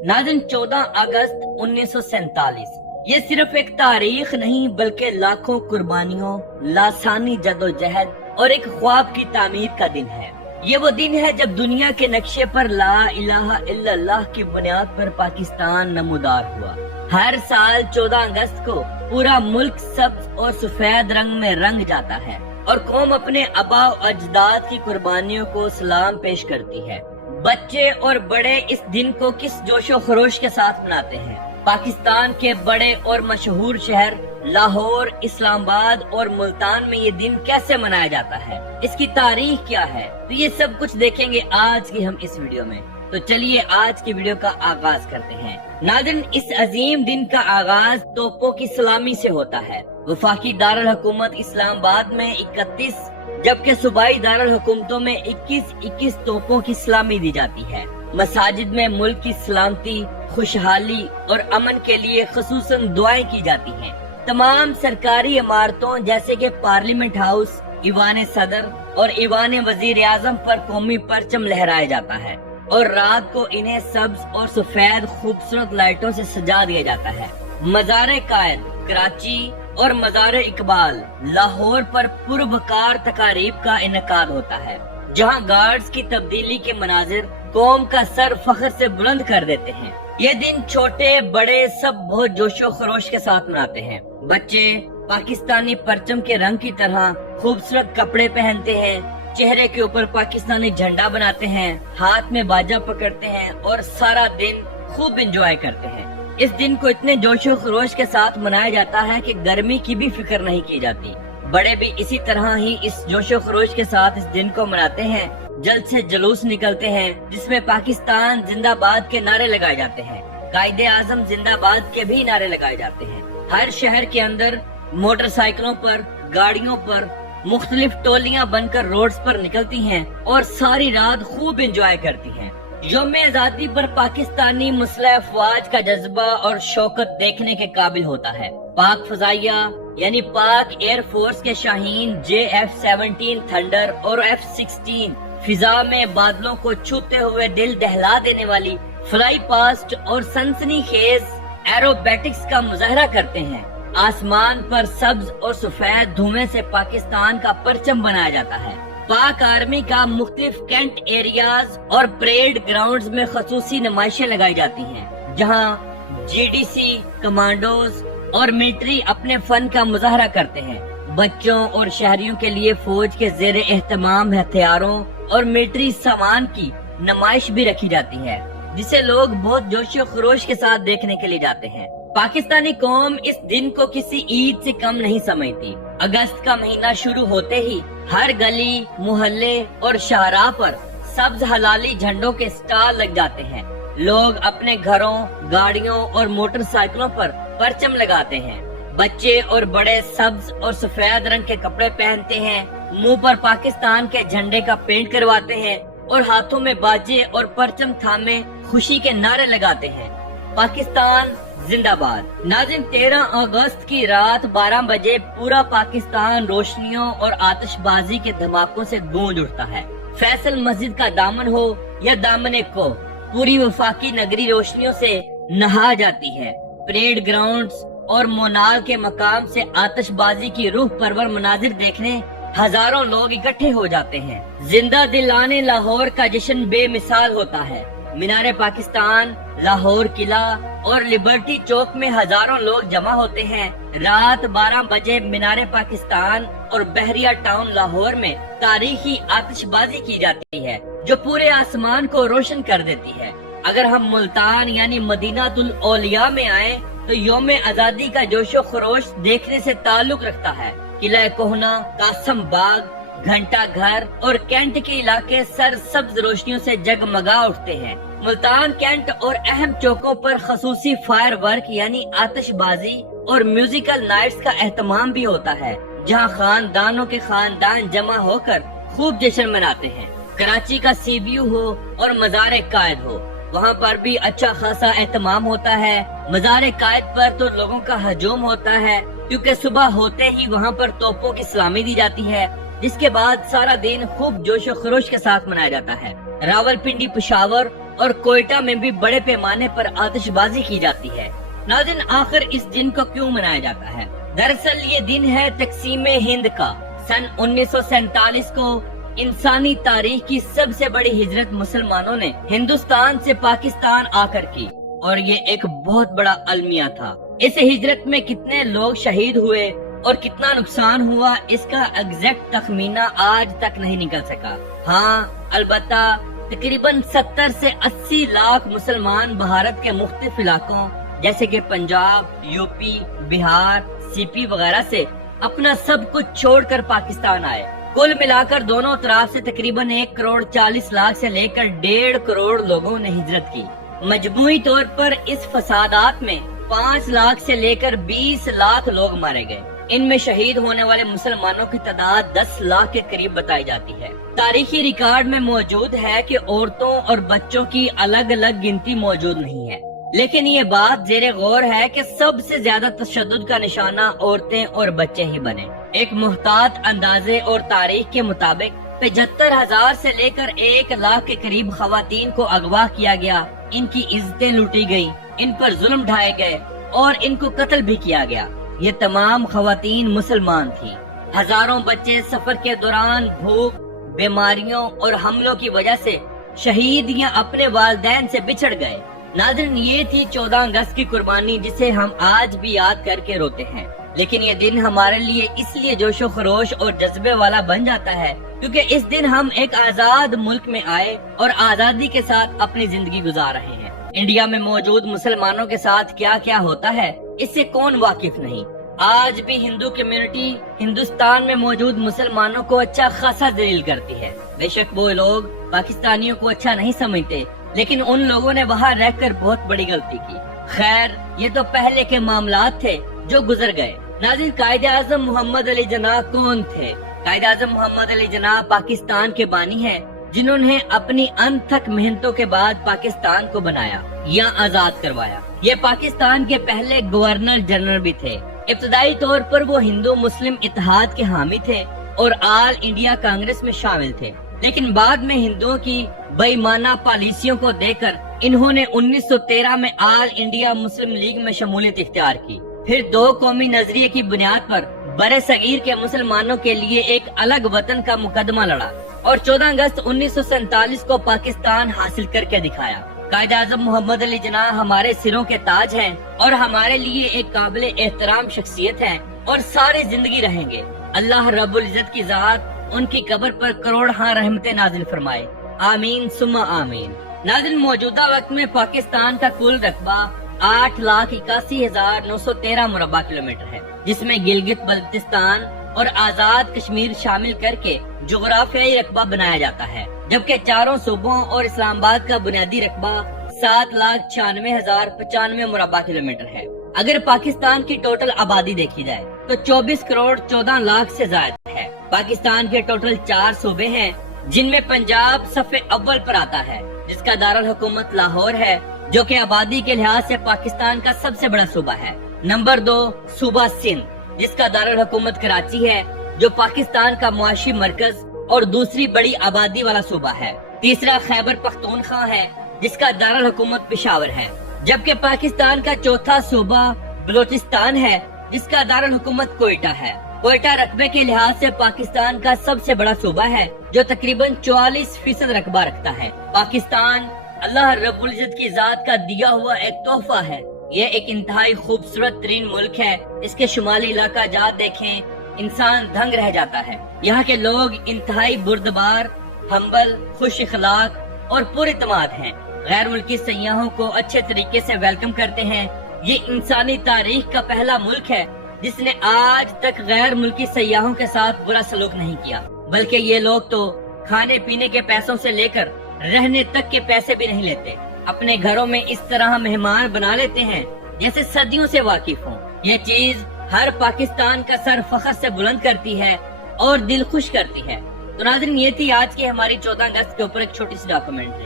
नाज़रीन 14 अगस्त 1947 ये सिर्फ एक तारीख नहीं बल्कि लाखों कुर्बानियों, लासानी जदोजहद और एक ख्वाब की तामीर का दिन है। ये वो दिन है जब दुनिया के नक्शे पर ला इलाहा इल्लल्लाह की बुनियाद पर पाकिस्तान नमूदार हुआ। हर साल 14 अगस्त को पूरा मुल्क सब्ज और सफेद रंग में रंग जाता है और कौम अपने आबा और अजदाद की कुर्बानियों को सलाम पेश करती है। बच्चे और बड़े इस दिन को किस जोशो खरोश के साथ मनाते हैं। पाकिस्तान के बड़े और मशहूर शहर लाहौर, इस्लामाबाद और मुल्तान में ये दिन कैसे मनाया जाता है, इसकी तारीख क्या है, तो ये सब कुछ देखेंगे आज की हम इस वीडियो में। तो चलिए आज की वीडियो का आगाज करते हैं। नाज़रीन, इस अजीम दिन का आगाज तोपों की सलामी से होता है। वफाकी दारुल हुकूमत इस्लामाबाद में 31 जबकि सूबाई दारुल हुकूमतों में 21 तोपों की सलामी दी जाती है। मसाजिद में मुल्क की सलामती, खुशहाली और अमन के लिए खसूसन दुआएं की जाती हैं। तमाम सरकारी इमारतों जैसे कि पार्लियामेंट हाउस, ईवान सदर और ईवान वजीर आजम पर कौमी परचम लहराया जाता है और रात को इन्हें सब्ज और सफेद खूबसूरत लाइटों से सजा दिया जाता है। मज़ार कायद कराची और मज़ार इकबाल लाहौर पर पुरवकार तकारीब का इनकाद होता है, जहां गार्ड्स की तब्दीली के मनाजिर कौम का सर फख्र से बुलंद कर देते हैं। ये दिन छोटे बड़े सब बहुत जोशो खरोश के साथ मनाते हैं। बच्चे पाकिस्तानी परचम के रंग की तरह खूबसूरत कपड़े पहनते हैं, चेहरे के ऊपर पाकिस्तानी झंडा बनाते हैं, हाथ में बाजा पकड़ते हैं और सारा दिन खूब एंजॉय करते हैं। इस दिन को इतने जोशो खरोश के साथ मनाया जाता है कि गर्मी की भी फिक्र नहीं की जाती। बड़े भी इसी तरह ही इस जोशो खरोश के साथ इस दिन को मनाते हैं। जल्द से जुलूस निकलते हैं जिसमें पाकिस्तान जिंदाबाद के नारे लगाए जाते हैं, कायदे आजम जिंदाबाद के भी नारे लगाए जाते हैं। हर शहर के अंदर मोटरसाइकिलों पर, गाड़ियों पर मुख्तलिफ टोलियां बनकर रोड्स पर निकलती हैं और सारी रात खूब एंजॉय करती हैं। यौम आजादी पर पाकिस्तानी मुस्लिह अफवाज का जज्बा और शौकत देखने के काबिल होता है। पाक फजाइया यानी पाक एयर फोर्स के शाहीन JF-17 थंडर और F-16 फिजा में बादलों को छूते हुए दिल दहला देने वाली फ्लाई पास्ट और सनसनीखेज एरोबेटिक्स का मुजाहरा करते हैं। आसमान पर सब्ज और सफेद धुएं से पाकिस्तान का परचम बनाया जाता है। पाक आर्मी का मुख्तलिफ कैंट एरियाज और परेड ग्राउंड्स में खसूसी नुमाइशें लगाई जाती हैं, जहां GDC, कमांडोज और मिलिट्री अपने फन का मुजाहरा करते हैं। बच्चों और शहरियों के लिए फौज के जेर एहतमाम हथियारों और मिलिट्री सामान की नुमाइश भी रखी जाती है, जिसे लोग बहुत जोशो खरोश के साथ देखने के लिए जाते हैं। पाकिस्तानी कौम इस दिन को किसी ईद से कम नहीं समझती। अगस्त का महीना शुरू होते ही हर गली, मोहल्ले और शाहराह पर सब्ज हलाली झंडों के स्टाल लग जाते हैं। लोग अपने घरों, गाड़ियों और मोटरसाइकिलों पर परचम लगाते हैं। बच्चे और बड़े सब्ज और सफेद रंग के कपड़े पहनते हैं, मुंह पर पाकिस्तान के झंडे का पेंट करवाते हैं और हाथों में बाजे और परचम थामे खुशी के नारे लगाते हैं। पाकिस्तान जिंदाबाद। नाज़रीन, 13 अगस्त की रात 12 बजे पूरा पाकिस्तान रोशनियों और आतिशबाजी के धमाकों से गूंज उठता है। फैसल मस्जिद का दामन हो या दामने को, पूरी वफाकी नगरी रोशनियों से नहा जाती है। परेड ग्राउंड्स और मोनाल के मकाम से आतिशबाजी की रूह परवर मनाजिर देखने हजारों लोग इकट्ठे हो जाते हैं। जिंदा दिलाने लाहौर का जश्न बेमिसाल होता है। मीनारे पाकिस्तान, लाहौर किला और लिबर्टी चौक में हजारों लोग जमा होते हैं। रात 12 बजे मीनारे पाकिस्तान और बहरिया टाउन लाहौर में तारीखी आतिशबाजी की जाती है, जो पूरे आसमान को रोशन कर देती है। अगर हम मुल्तान यानी मदीनातुल औलिया में आए तो यौम आजादी का जोशो खरोश देखने से ताल्लुक रखता है। किला कोहना, कासम बाग, घंटा घर और कैंट के इलाके सर सब्ज रोशनियों से जगमगा उठते हैं। मुल्तान, कैंट और अहम चौकों पर खसूसी फायर वर्क यानी आतिशबाजी और म्यूजिकल नाइट्स का एहतमाम भी होता है, जहां खानदानों के खानदान जमा होकर खूब जश्न मनाते हैं। कराची का CBU हो और मज़ार कायद हो, वहाँ पर भी अच्छा खासा एहतमाम होता है। मज़ार कायद पर तो लोगों का हजूम होता है, क्योंकि सुबह होते ही वहाँ पर तोपों की सलामी दी जाती है, जिसके बाद सारा दिन खूब जोशो खरोश के साथ मनाया जाता है। रावलपिंडी, पेशावर اور کوئٹہ میں بھی بڑے پیمانے پر آتشبازی کی جاتی ہے۔ ناظرین، آخر اس دن کو کیوں منایا جاتا ہے؟ دراصل یہ دن ہے تقسیم ہند کا۔ سن 1947 کو انسانی تاریخ کی سب سے بڑی ہجرت مسلمانوں نے ہندوستان سے پاکستان آ کر کی، اور یہ ایک بہت بڑا المیہ تھا۔ اس ہجرت میں کتنے لوگ شہید ہوئے اور کتنا نقصان ہوا، اس کا ایگزیکٹ تخمینہ آج تک نہیں نکل سکا۔ ہاں، البتہ تقریباً 70 سے 80 لاکھ مسلمان بھارت کے مختلف علاقوں جیسے کہ پنجاب، یو پی، بہار، سی پی وغیرہ سے اپنا سب کچھ چھوڑ کر پاکستان آئے۔ کل ملا کر دونوں طرف سے تقریباً 1 کروڑ 40 لاکھ سے لے کر 1.5 کروڑ لوگوں نے ہجرت کی۔ مجموعی طور پر اس فسادات میں 5 لاکھ سے لے کر 20 لاکھ لوگ مارے گئے۔ ان میں شہید ہونے والے مسلمانوں کی تعداد 10 لاکھ کے قریب بتائی جاتی ہے۔ تاریخی ریکارڈ میں موجود ہے کہ عورتوں اور بچوں کی الگ الگ گنتی موجود نہیں ہے، لیکن یہ بات زیر غور ہے کہ سب سے زیادہ تشدد کا نشانہ عورتیں اور بچے ہی بنے۔ ایک محتاط اندازے اور تاریخ کے مطابق 75,000 سے لے کر 1 لاکھ کے قریب خواتین کو اغوا کیا گیا، ان کی عزتیں لوٹی گئی، ان پر ظلم ڈھائے گئے اور ان کو قتل بھی کیا گیا۔ یہ تمام خواتین مسلمان تھیں۔ ہزاروں بچے سفر کے دوران بھوک، بیماریوں اور حملوں کی وجہ سے شہید یا اپنے والدین سے بچھڑ گئے۔ ناظرین، یہ تھی 14 اگست کی قربانی، جسے ہم آج بھی یاد کر کے روتے ہیں، لیکن یہ دن ہمارے لیے اس لیے جوش و خروش اور جذبے والا بن جاتا ہے کیونکہ اس دن ہم ایک آزاد ملک میں آئے اور آزادی کے ساتھ اپنی زندگی گزار رہے ہیں۔ انڈیا میں موجود مسلمانوں کے ساتھ کیا کیا ہوتا ہے، اس سے کون واقف نہیں۔ آج بھی ہندو کمیونٹی ہندوستان میں موجود مسلمانوں کو اچھا خاصا ذلیل کرتی ہے۔ بے شک وہ لوگ پاکستانیوں کو اچھا نہیں سمجھتے، لیکن ان لوگوں نے وہاں رہ کر بہت بڑی غلطی کی۔ خیر، یہ تو پہلے کے معاملات تھے جو گزر گئے۔ ناظرین، قائد اعظم محمد علی جناح کون تھے؟ قائد اعظم محمد علی جناح پاکستان کے بانی ہیں، جنہوں نے اپنی انتھک محنتوں کے بعد پاکستان کو بنایا یا آزاد کروایا۔ یہ پاکستان کے پہلے گورنر جنرل بھی تھے۔ ابتدائی طور پر وہ ہندو مسلم اتحاد کے حامی تھے اور آل انڈیا کانگریس میں شامل تھے، لیکن بعد میں ہندوؤں کی بے ایمانہ پالیسیوں کو دیکھ کر انہوں نے 1913 میں آل انڈیا مسلم لیگ میں شمولیت اختیار کی۔ پھر 2 قومی نظریے کی بنیاد پر برِ صغیر کے مسلمانوں کے لیے ایک الگ وطن کا مقدمہ لڑا اور 14 اگست 1947 کو پاکستان حاصل کر کے دکھایا۔ قائد اعظم محمد علی جناح ہمارے سروں کے تاج ہیں اور ہمارے لیے ایک قابل احترام شخصیت ہیں اور ساری زندگی رہیں گے۔ اللہ رب العزت کی ذات ان کی قبر پر کروڑہا رحمتیں نازل فرمائے، آمین ثم آمین۔ ناظرین، موجودہ وقت میں پاکستان کا کل رقبہ 8,81,913 مربع کلومیٹر ہے، جس میں گلگت بلتستان اور آزاد کشمیر شامل کر کے جغرافیائی رقبہ بنایا جاتا ہے، جبکہ چاروں صوبوں اور اسلام آباد کا بنیادی رقبہ 7,96,095 مربع کلومیٹر ہے۔ اگر پاکستان کی ٹوٹل آبادی دیکھی جائے تو 24 کروڑ 14 لاکھ سے زائد ہے۔ پاکستان کے ٹوٹل 4 صوبے ہیں، جن میں پنجاب صف اول پر آتا ہے، جس کا دارالحکومت لاہور ہے، جو کہ آبادی کے لحاظ سے پاکستان کا سب سے بڑا صوبہ ہے۔ نمبر 2 صوبہ سندھ، جس کا دارالحکومت کراچی ہے، جو پاکستان کا معاشی مرکز اور دوسری بڑی آبادی والا صوبہ ہے۔ تیسرا خیبر پختونخوا ہے، جس کا دارالحکومت پشاور ہے، جبکہ پاکستان کا چوتھا صوبہ بلوچستان ہے، جس کا دارالحکومت کوئٹہ ہے۔ کوئٹہ رقبے کے لحاظ سے پاکستان کا سب سے بڑا صوبہ ہے، جو تقریباً 44% رقبہ رکھتا ہے۔ پاکستان اللہ رب العزت کی ذات کا دیا ہوا ایک تحفہ ہے۔ یہ ایک انتہائی خوبصورت ترین ملک ہے۔ اس کے شمالی علاقہ جات دیکھیں، انسان دھنگ رہ جاتا ہے۔ یہاں کے لوگ انتہائی بردبار، ہمبل، خوش اخلاق اور پر اعتماد ہیں۔ غیر ملکی سیاحوں کو اچھے طریقے سے ویلکم کرتے ہیں۔ یہ انسانی تاریخ کا پہلا ملک ہے جس نے آج تک غیر ملکی سیاحوں کے ساتھ برا سلوک نہیں کیا، بلکہ یہ لوگ تو کھانے پینے کے پیسوں سے لے کر رہنے تک کے پیسے بھی نہیں لیتے۔ اپنے گھروں میں اس طرح مہمان بنا لیتے ہیں جیسے صدیوں سے واقف ہوں۔ یہ چیز ہر پاکستان کا سر فخر سے بلند کرتی ہے اور دل خوش کرتی ہے۔ تو ناظرین، یہ تھی آج کی ہماری 14 اگست کے اوپر ایک چھوٹی سی ڈاکومنٹری۔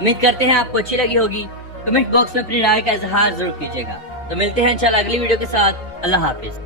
امید کرتے ہیں آپ کو اچھی لگی ہوگی۔ کمنٹ باکس میں اپنی رائے کا اظہار ضرور کیجیے گا۔ تو ملتے ہیں انشاءاللہ اگلی ویڈیو کے ساتھ۔ اللہ حافظ۔